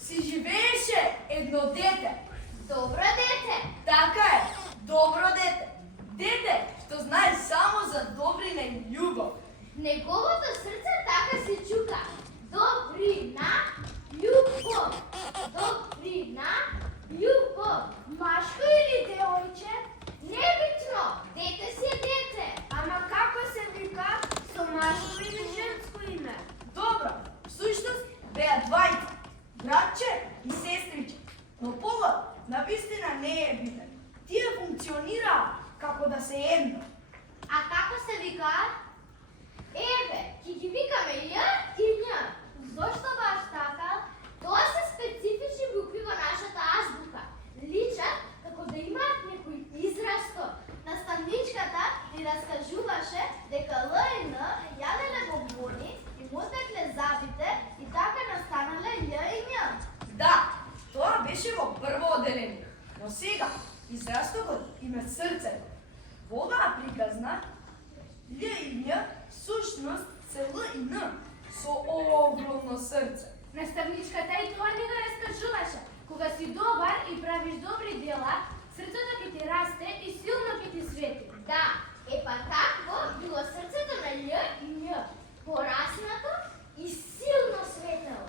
Си живееше едно дете. Добро дете. Така е, добро дете. Дете што знае само за добрина и љубов. Неговото срце така се чука. Добрина, љубов. Добрина, љубов. Машко или девојче? Небитно. Дете си е дете. Ама како се вика? Со машко или женско име? Добро, всушност беа двајца, братче и сестриче. Но полот навистина не е битен. Тие функционираа како да се едно. А како се викаат? Еве, ќе ги викаме Ј и Њ. Зошто баш така? Тоа се специфични букви во нашата азбука. Личат како да имаат некој израсток. Наставничката ни раскажуваше дека Л и Н јаделе бомбони и мутекле зъбите и така настанале Љ и Њ. Да, тоа беше во прво одделение. Но сега израстокот им е срцето. Во оваа приказна Љ и Њ всушност се Л и Н со огромно срце. Наставничката и тоа ни го раскажуваше. Кога си добар и правиш добри дела, срцето ќе ти расте и силно ќе ти свети. Да, па такво било срцето на Љ и Њ. Пораснато и силно светело.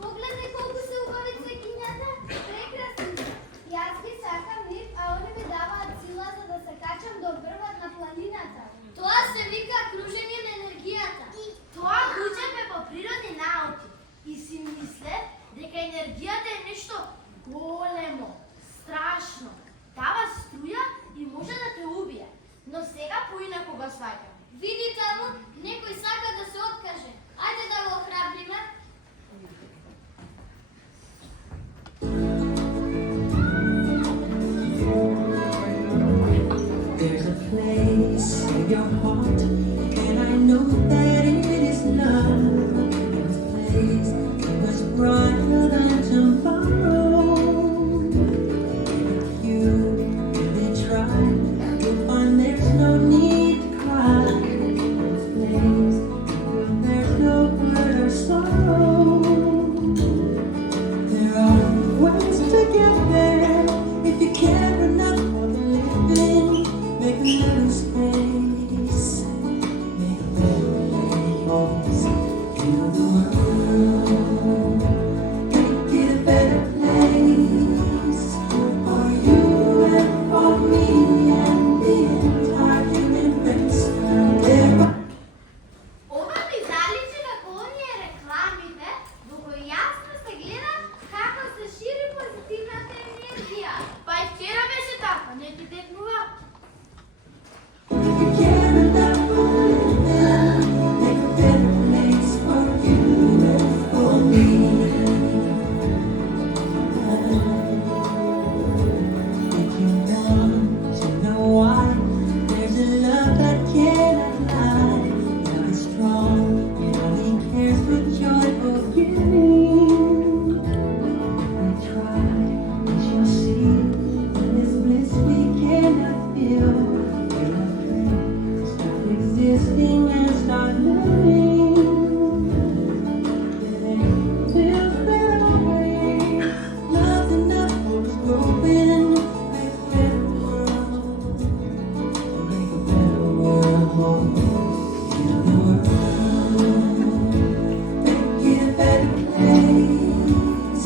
Погледни колку се убави цвеќињата, прекрасни. Јас ги сакам нив, а они ми даваат сила за да се качам до врвот на планината. Тоа се вика кружење на енергијата. Тоа го учевме по природни науки и си мисле дека енергијата е нешто големо, страшно. Дава струја и може да те убие. Но сега поинаку го сваќам. Види таму, некој сака да се откаже. Ајде да го охрабриме. There's a place in your heart, and I know that it is love. There's a place that was brighter than tomorrow. If you really try, you'll find there's no need to cry. There's a place where there's no hurt or sorrow. There are ways to get there if you care enough for the living. Make a little space, make a better place. Heal the world, make it a better place for you and for me and the entire human race. There are Ова ми заличи како оние рекламите во кои јасно се гледа како се шири позитивната енергија. Па и вчера беше така, не ти текнува? if you care enough for living, make a better place for you and for me. If you want to know why, there's a love that cannot lie. Love is strong, it only cares for joyful giving. We try, we shall see, in this bliss we cannot feel. We're afraid, stop existing and start living. It ain't feels better way. Love's enough for us growing. Make a better world. Make a better world. Heal the world. Make it a better place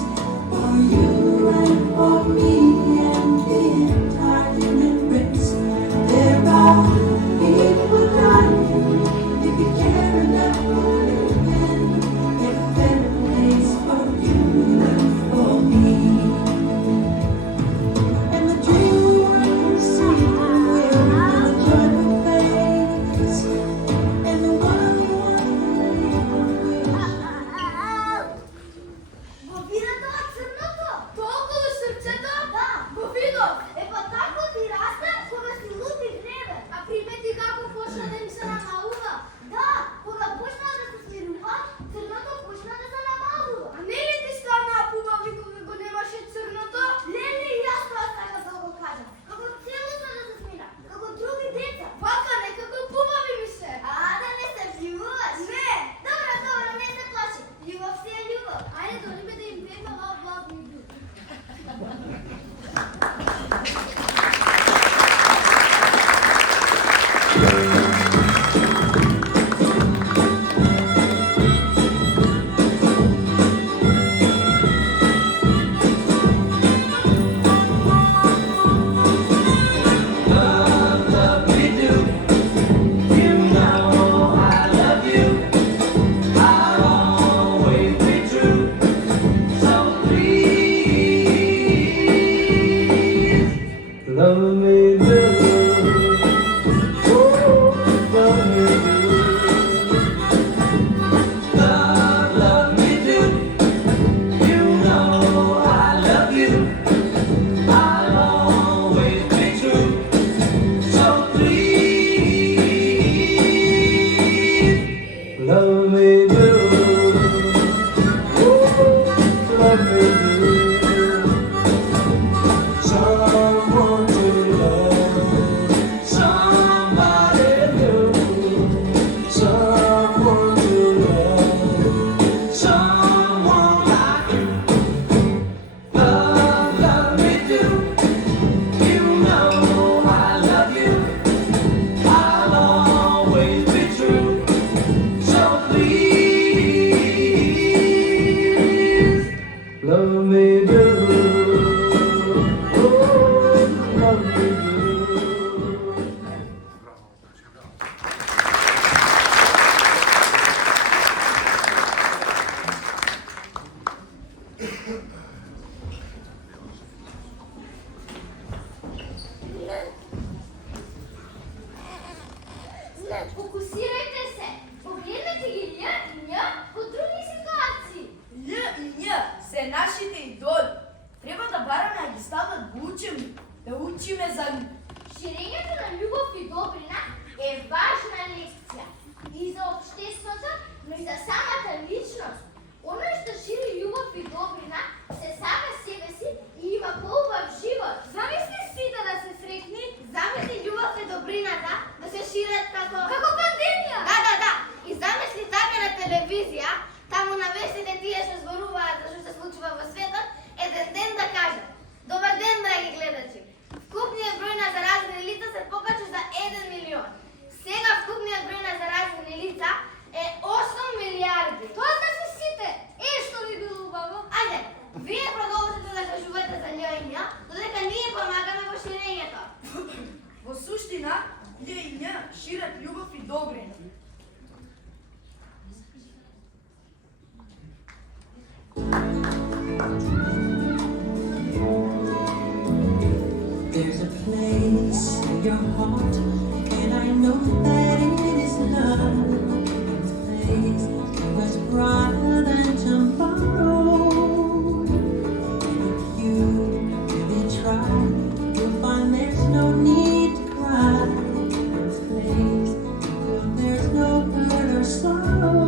for you and for me and the entire human race. There are people dying. If you care enough for living, make a better place for you and for me. And the dream you see will in a joyful face. Love me do, love me do. Someone to love, somebody new. Someone to love, someone like you. Love me do. You know I love you. I'll always be true. So please, love me do. Oh, love me do. Фокусирайте се. Погледнете ги Љ и Њ во други ситуации. Л и Њ се нашите идоли. Треба да бараме да ги стават го учебни, да учиме за нив. Ширењето на љубов и добрина е важна лекција и за општеството, но и за самата личност. Оној што шири љубов и добрина се сака себе си и има поубав живот. Замисли сите да се сретни, замисли љубов и добрината да се шират како пандемија. Да. И замисли така на телевизија, таму на вестите тие што зборуваат за што се случува во светот, еден ден да кажат: добар ден, драги гледачи. Вкупниот број на заразени лица се покачи за 1 милион. Сега вкупниот број на заразени лица е 8 милиарди. Тоа значи сите. Што би било убаво? Ајде, вие продолжите да кажувате за Љ и Њ, додека ние помагаме во ширењето. Во суштина, Л и Њ шират љубов и добрина. There's a place in your heart, and I know that it is love. It's a place that's brighter than tomorrow. And if you really try, you'll find there's no need to cry. It's a place where there's no hurt or sorrow.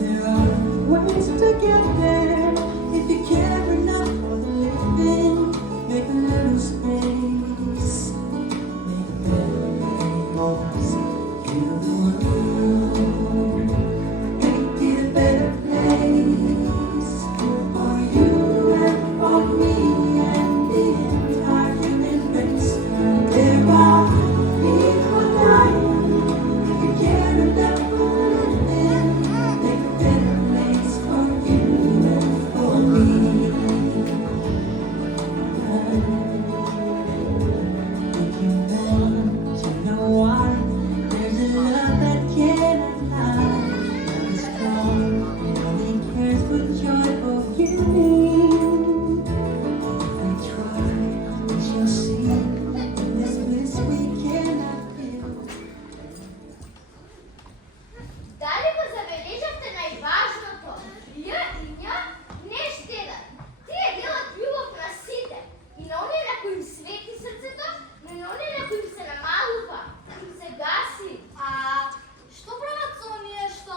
There are ways to get there if you care enough for the living. Make a little space, make a better place. Heal the world, make it a better place for you and for me and the entire human race. There are people dying. If you care enough for living, make a better place for you and for me. If you want to know why, there's a love that cannot lie. Love is strong and only cares for joy for you. If we try, we shall see in this bliss we cannot feel. Дали го забележавте најважното? Љ и Њ не штедат. Тие делат љубов на сите. И на оние на кои им свети срцето, но и на оние на кои им се намалува, им се гаси. А што прават со оние што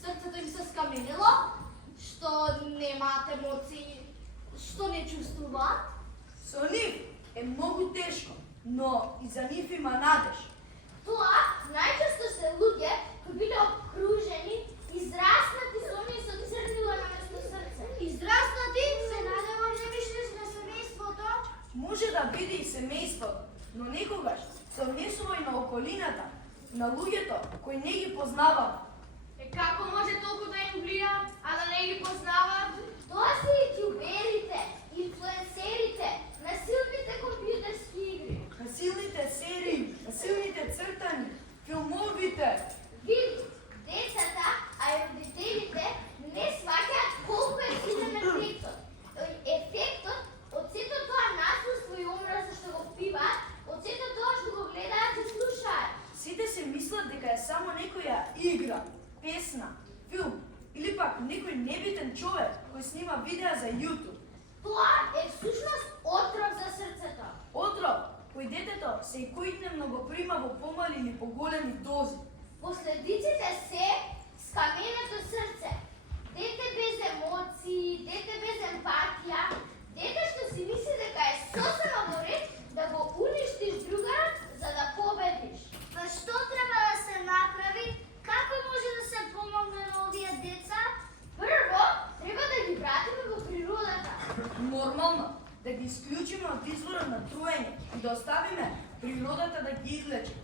срцето им се скаменило, што немаат емоции, што не чувствуваат? Со нив е многу тешко, но и за нив има надеж. Тоа најчесто се луѓе кои биле обкружени, израснати со оние со црнила на место срце. Израснати се надевам не мислиш на семејството? Може да биде и семејството, но некогаш се однесува и на околината, на луѓето кои не ги познаваме. Како може толку да им влијаат, а да не ги познаваат? Тоа се ютуберите, инфлуенсерите, насилните компјутерски игри. Насилните серии, насилните цртани, филмовите. Види, децата, а и родителите не сваќаат колку е силен ефектот. Ефектот од сето тоа насилство и омраза што го впиваат, од сето тоа што го гледаат и слушаат. Сите се мислат дека е само некоја игра, песна, филм или пак некој небитен човек кој снима видеа за YouTube. Тоа е всушност отров за срцето. Отров кој детето секојдневно го прима во помали или поголеми дози. Последиците се скаменето срце, дете без емоции, дете без емпатија, дете што си мисли дека е сосема во ред да го уништиш другарот за да победиш. Па што треба да се направи? Како може да се помогне на овие деца? Прво, треба да ги вратиме во природата. Нормално, да ги исклучиме од изворот на труење и да оставиме природата да ги излечи.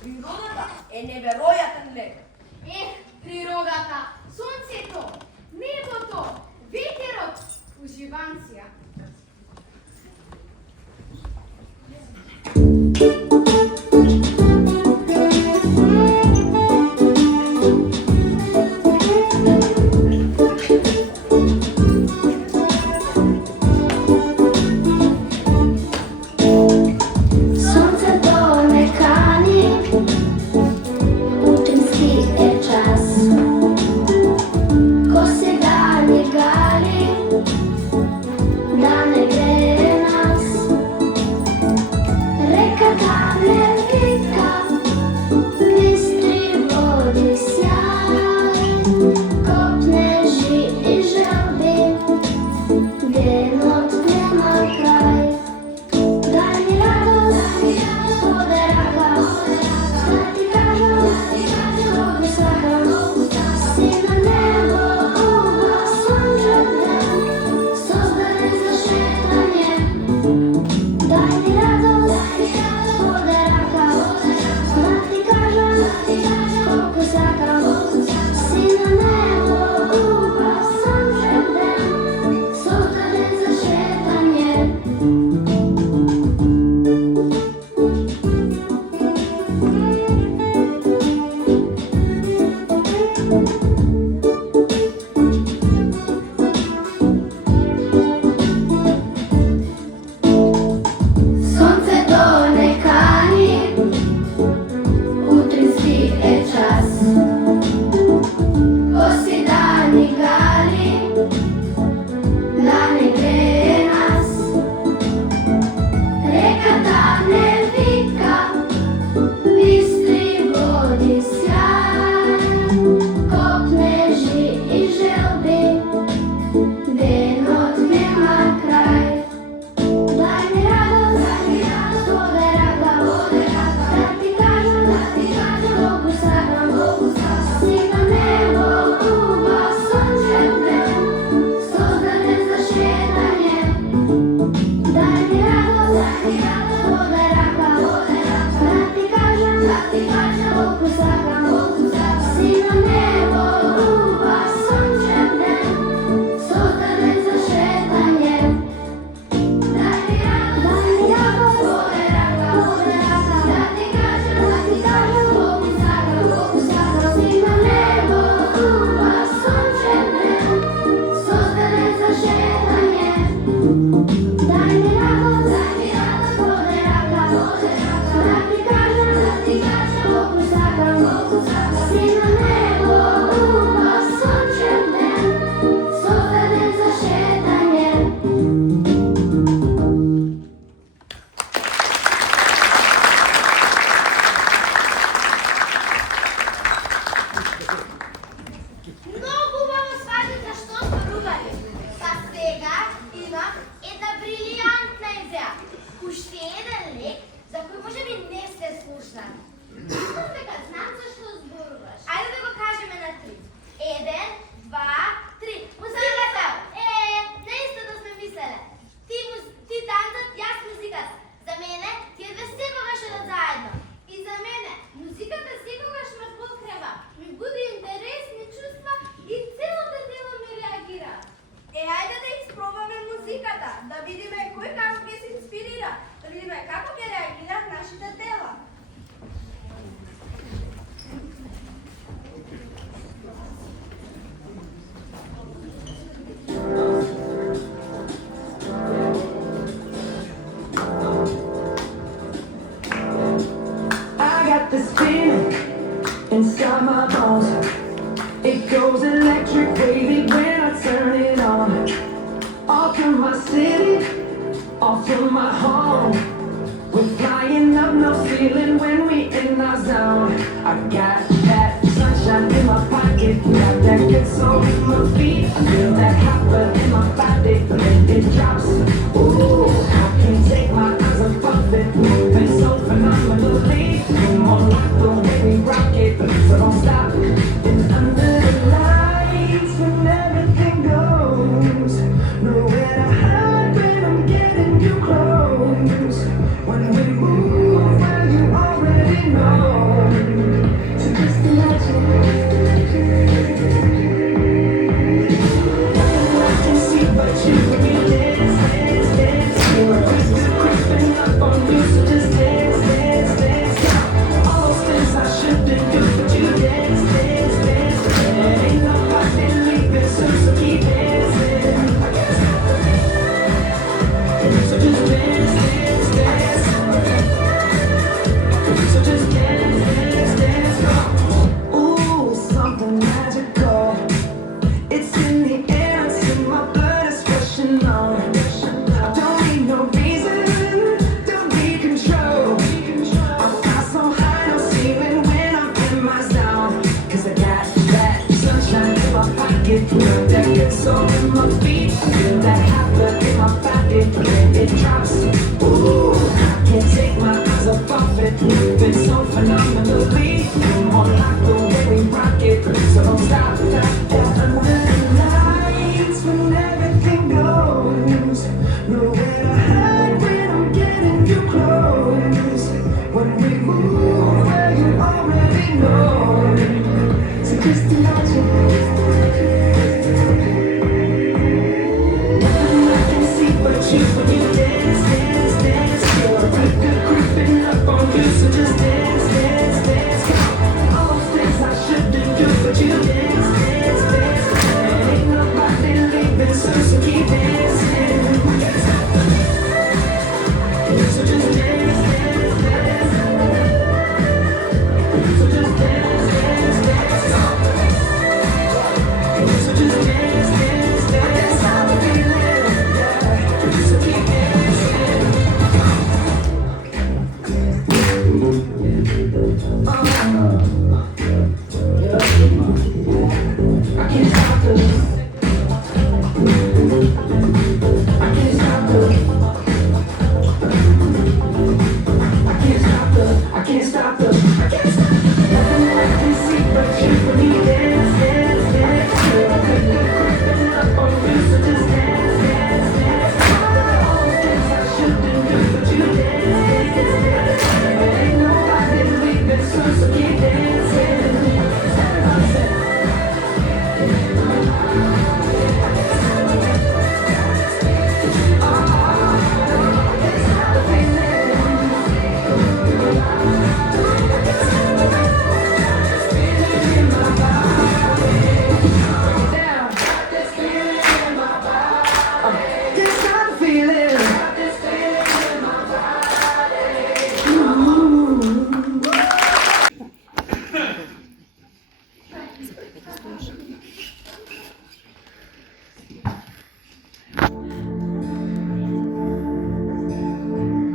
Природата е неверојатен лекар. Природата, сонцето, небото, ветерот, уживанција. Сонцето не кани, утрински е час. Коси да ни гали, да не грее нас. Реката не вика, бистри води сјај. Копнежи и желби, денот нема крај. Дај ми радост, поде рака, да ти кажам, колку сакам. Си на небо, убав сончев ден, создаден за шетање. Дај ми радост, поде рака, да ти кажам, колку сакам. Си на небо, убав сончев ден, создаден за шетање. Сонцето не кани, утрински е час. Коси да ни гали, да не грее нас. Реката не вика, бистри води сјај. Копнежи и желби, денот нема крај. Дај ми радост, поде рака, да ти кажам, колку сакам. Си на небо, убав сончев ден, создаден за шетање. Дај ми радост, поде рака, да ти кажам, колку сакам. Си на небо, убав сончев ден, создаден за шетање. Дај ми радост, поде рака, да ти кажам, колку сакам. Си на небо, убав сончев ден, создаден за шетање. Дај ми радост, поде рака, да ти кажам, колку сакам. Си на небо, убав сончев ден, создаден за шетање. Многу убаво сватите што зборували. Па сега имам една брилијантна идеја. Уште еден лек за кој можеби не сте слушнали. Мислам дека знам за што зборуваш. Ајде да го кажеме на три. 1, 2, 3. Музиката! Наистина да сме мислеле. Ти танцат, јас музиката. За мене тие две секогаш одат заедно. И за мене музиката секогаш ме покрива. Ми буди интересни чувства и целото тело ми реагира. Ајде да испробаме музиката, да видиме кој како ќе се инспирира, да видиме како ќе реагираат нашите тела. I got this feeling inside my bones. It goes electric wavy when I turn it on. Off from my city, off from my home. We're flying up no ceiling when we in our zone. I got that it drops. Ooh, I can't take my eyes off of it. Moving so phenomenally. On like the way we rock it. So don't stop that. Under the lights when everything goes. Nowhere to hide when I'm getting you close. When we move, well, you already know. So just imagine. Nothing I can see but you when you dance, dance, dance. Feel a good creeping up on you, so just dance, dance, dance. All those things I shouldn't do, but you dance, dance, dance. And ain't nobody leaving, so keep dancing. So just dance, dance, dance. So just dance, dance, dance. So just dance, dance, dance. I'm feeling, yeah. So keep dancing. I can't stop the. I can't stop the. I can't stop the. I can't stop the. I can't stop the. Nothing I can see but you when you dance, dance, dance. Feel a good creeping up on you, so just dance, dance, dance. All the things I shouldn't do, but you dance, dance, dance. Ain't nobody leaving, so keep dancing. Everybody say. Just got the feeling.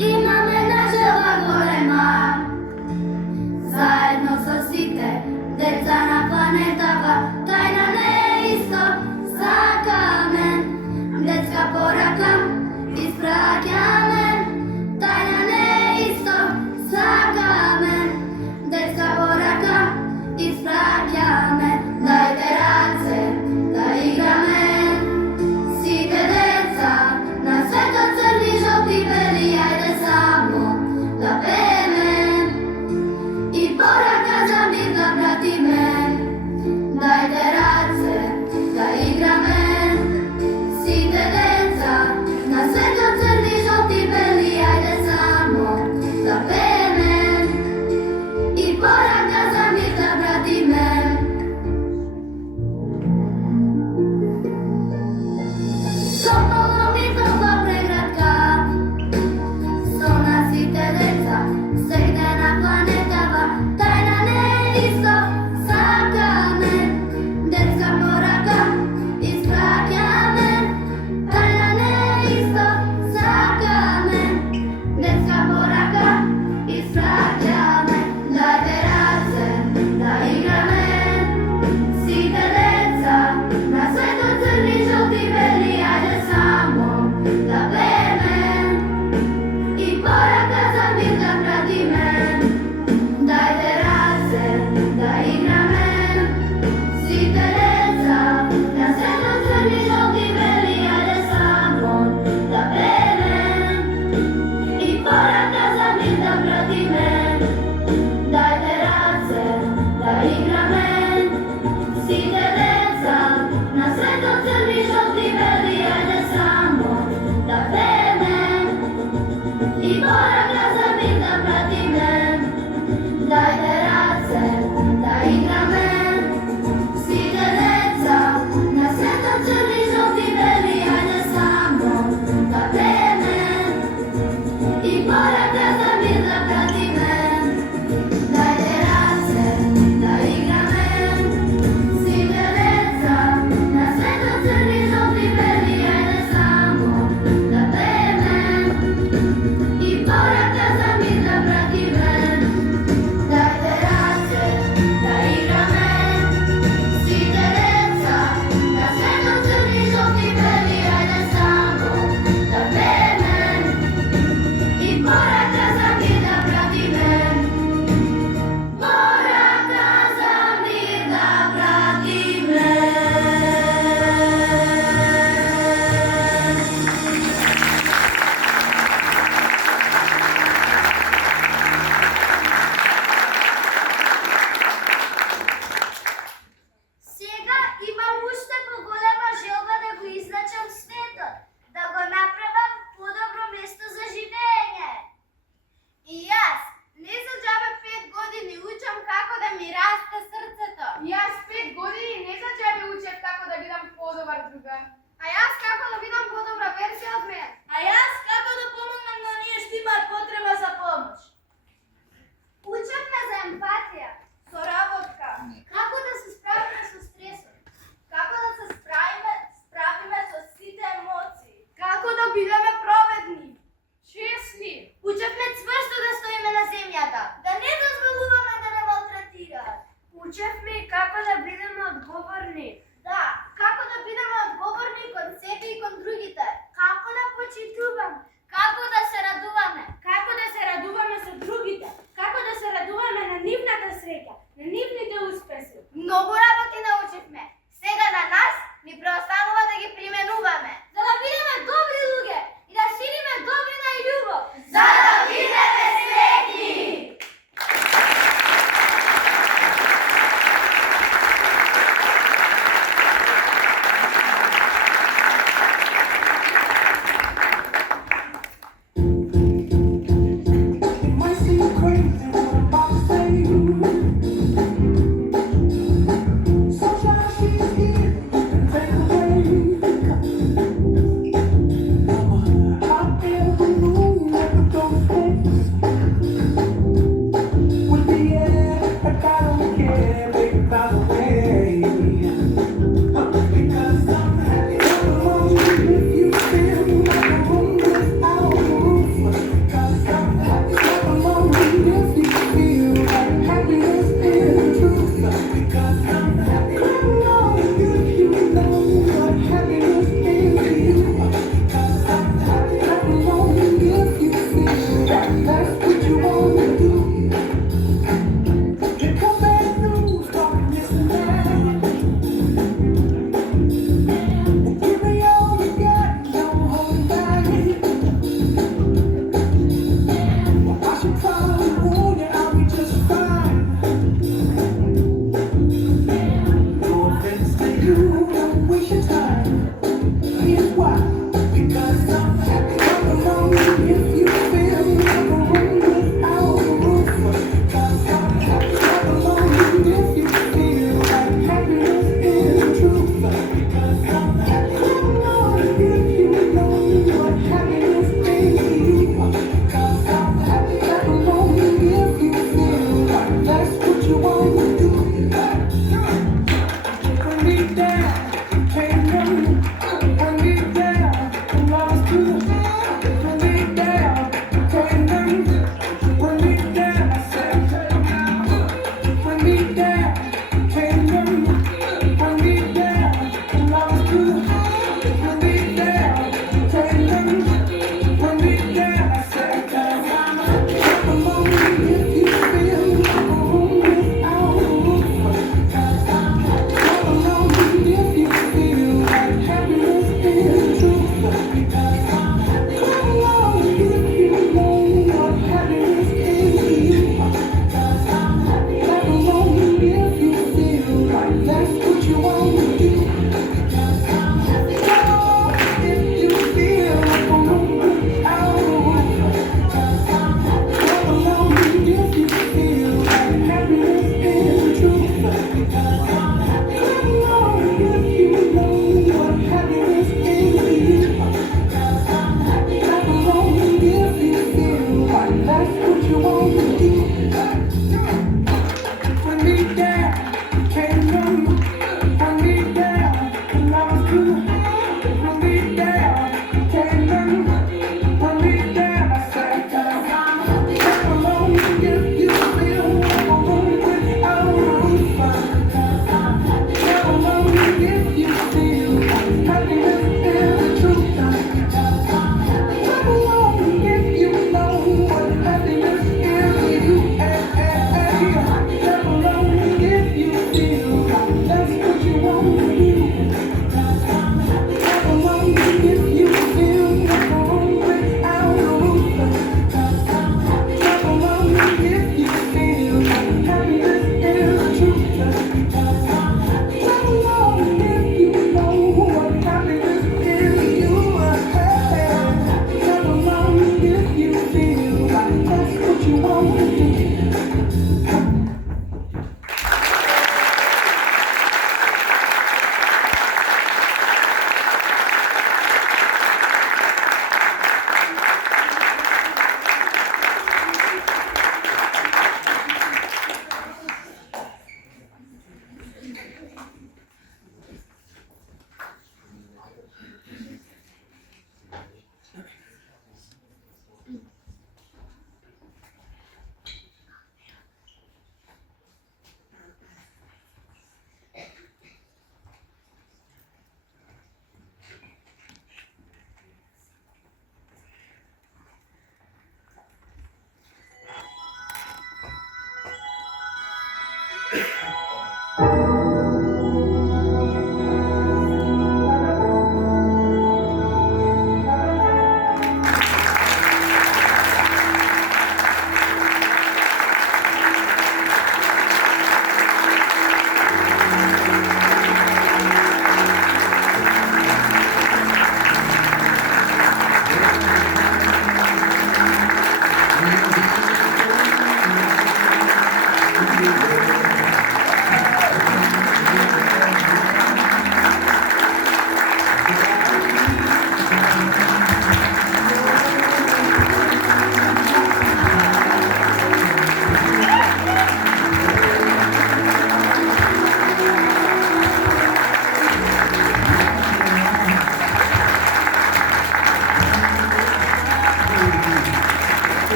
Imаме нашава голема, заедно со сите деца на планетава, тајна не е исто, сакаме, детска порака, испраќаме, тајна не е исто, сакаме, детска порака, испраќаме, дајте раце, да играме, сите деца, на светот црни, жолти, бели, ајде само да пееме и порака за мир да пратиме. Дајте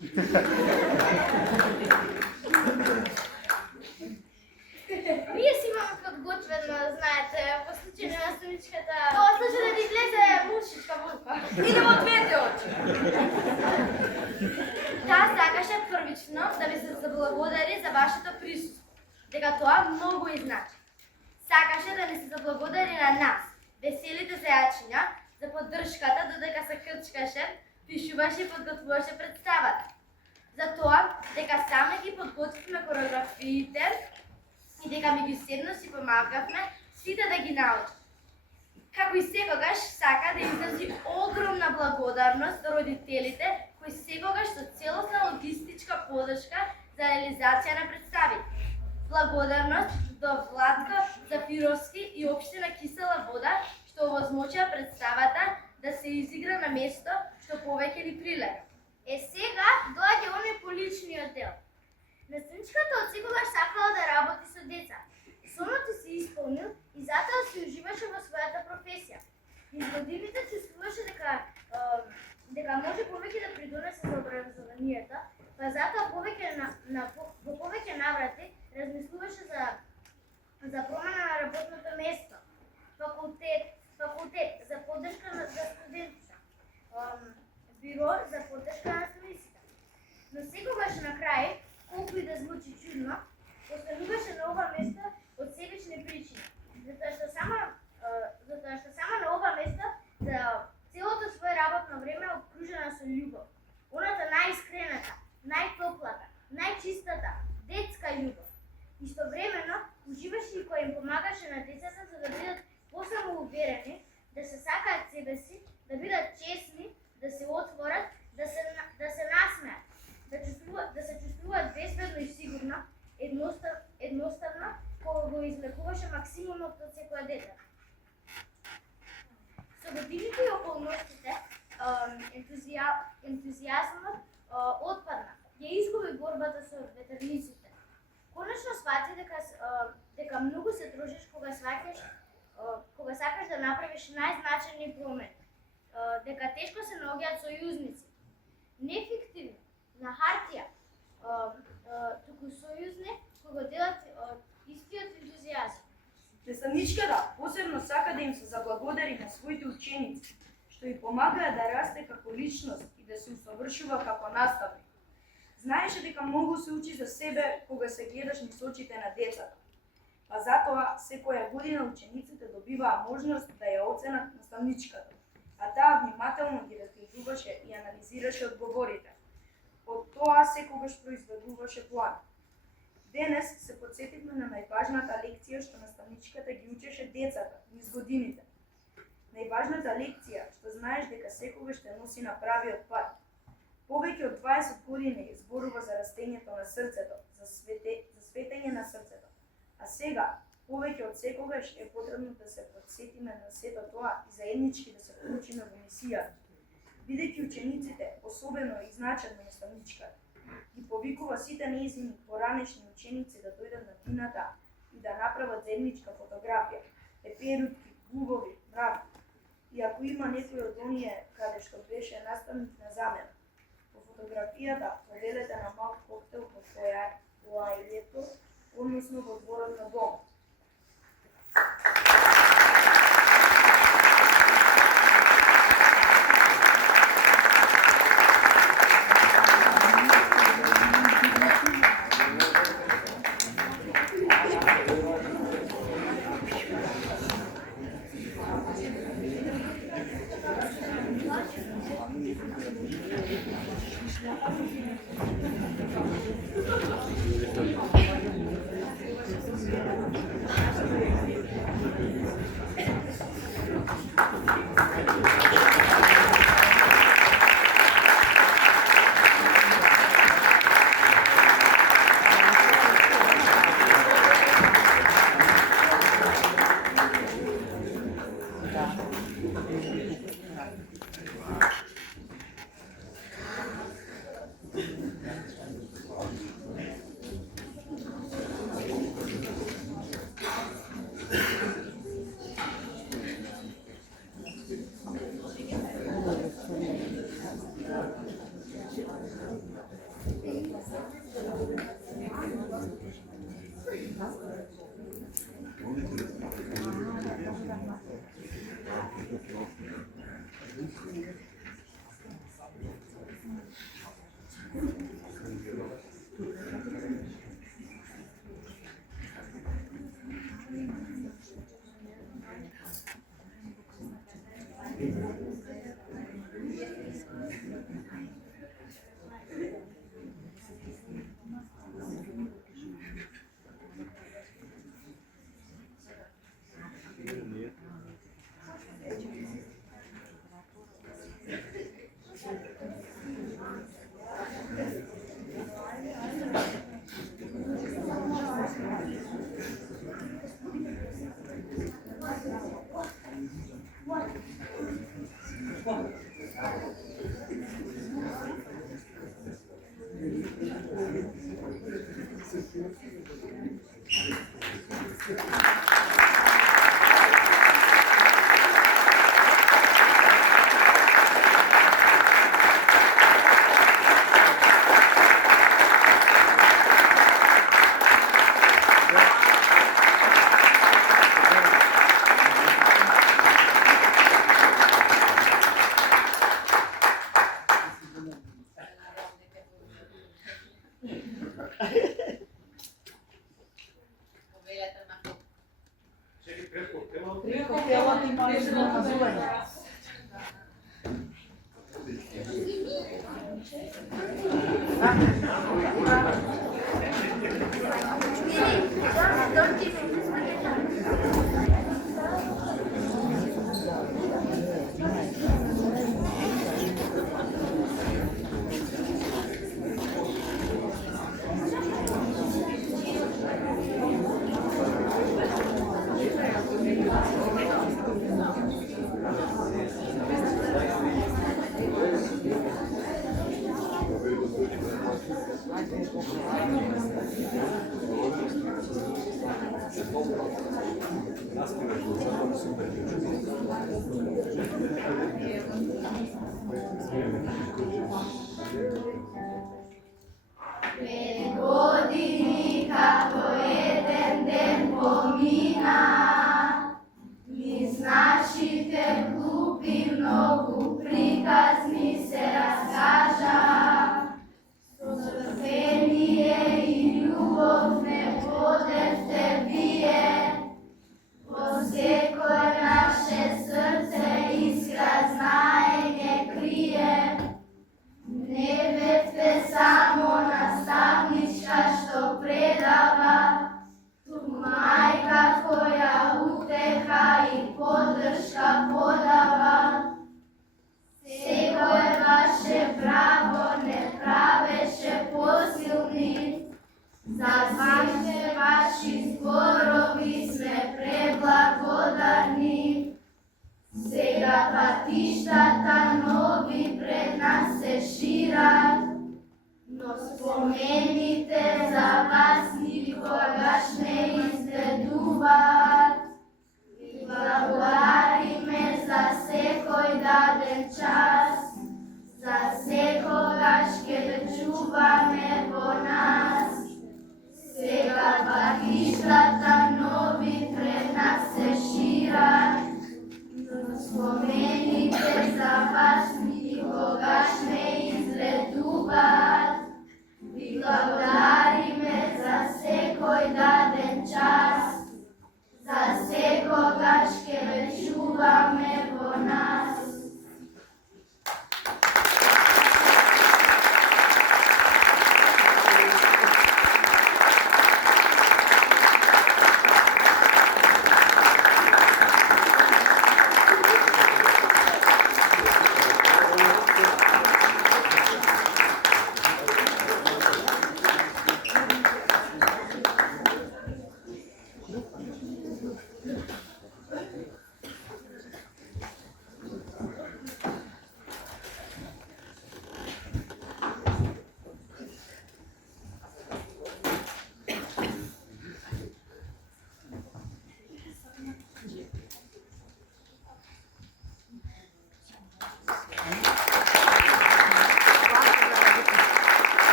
Вие си имаме подготвено, знаете, по случај на наставничката... Тоа служи да ви влезе мушичка мука. Идемо двете очи. Таа сакаше првично да ви се заблагодари за вашето присуство, дека тоа многу и значи. Сакаше да ни се заблагодари на нас, веселите зајачиња, за поддршката додека се крчкаше, пишуваше и подготвуваше представата. За тоа дека сами ги подготвивме коreографиите и дека ми ги седно си помагавме сите да ги научат. Како и секогаш сака да изрази огромна благодарност до родителите кои секогаш со целосна логистичка поддршка за реализација на представите. Благодарност до Владко Зафировски и општина Кисела Вода што овозможија представата да се изигра на место што повеќе ни прилега. Сега доаѓа оној поличниот дел. Наставничката отсекогаш сакала да работи со деца. Сонот се исполнил и затоа се уживаше во својата професија. Низ годините чувствуваше дека може повеќе да придонесе за образованието, па затоа во повеќе наврати размислуваше за промена на работното место, факултет за поддршка за студентите, биро за поддршка на студентите. Но секогаш на крај, колку и да звучи чудно, остануваше на ова место од себични причини, затоа што само на ова место за целото свое работно време е обкружена со љубов. Оната најискрената, најтоплата, најчистата, детска љубов. Истовремено, уживаше и кој им помагаше на децата за да бидат посамоуверени, да се сакаат себе си, да бидат честни, да се отворат, да се насмеат, да се чувствуваат безбедно и сигурно, едноставно, кога го излекуваше максимумот од секоја дете. Со годините и околностите, ентузијазмот отпадна. Ја изгуби борбата со ветерниците. Конечно свати дека многу се тружиш кога сакаш да направиш најзначајни промени. Дека тешко се наоѓаат сојузници. Неефективни, на хартија, туку сојузни кога делат истиот ентузијазм. Наставничката посебно сака да им се заблагодари на своите ученици, што им помагаа да расте како личност и да се усовршува како наставник. Знаеше дека многу се учи за себе кога се гледаш низ очите на децата. Па затоа секоја година учениците добиваа можност да ја оценат наставничката, а таа внимателно ги разгледуваше и анализираше одговорите. Од тоа секогаш произведуваше план. Денес се потсетивме на најважната лекција што наставничката ги учеше децата низ годините. Најважната лекција што знаеш дека секогаш те носи на правиот пат. Повеќе од 20 години зборува за растењето на срцето, за светење на срцето. А сега, повеќе од секогаш е потребно да се потсетиме на сето тоа и заеднички да се вклучиме во мисијата. Бидејќи учениците, особено и значајно наставничката, ги повикува сите нејзини поранешни ученици да дојдат на кината и да направат заедничка фотографија, пеперутки, губови, мравки. И ако има некој од оние каде што беше наставник на замена, по фотографијата поделете на мал коктел во фоајето, односно во дворот на дом.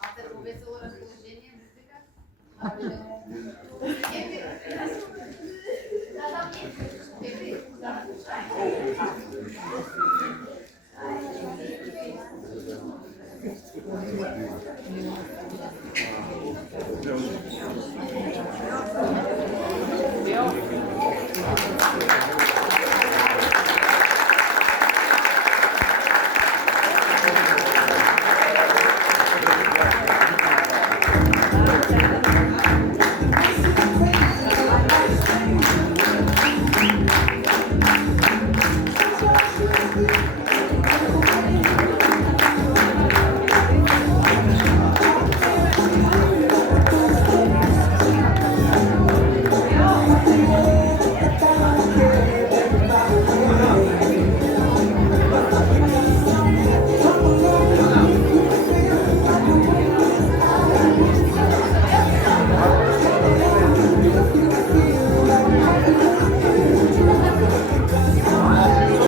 Ате повесело расположение, музика. Да,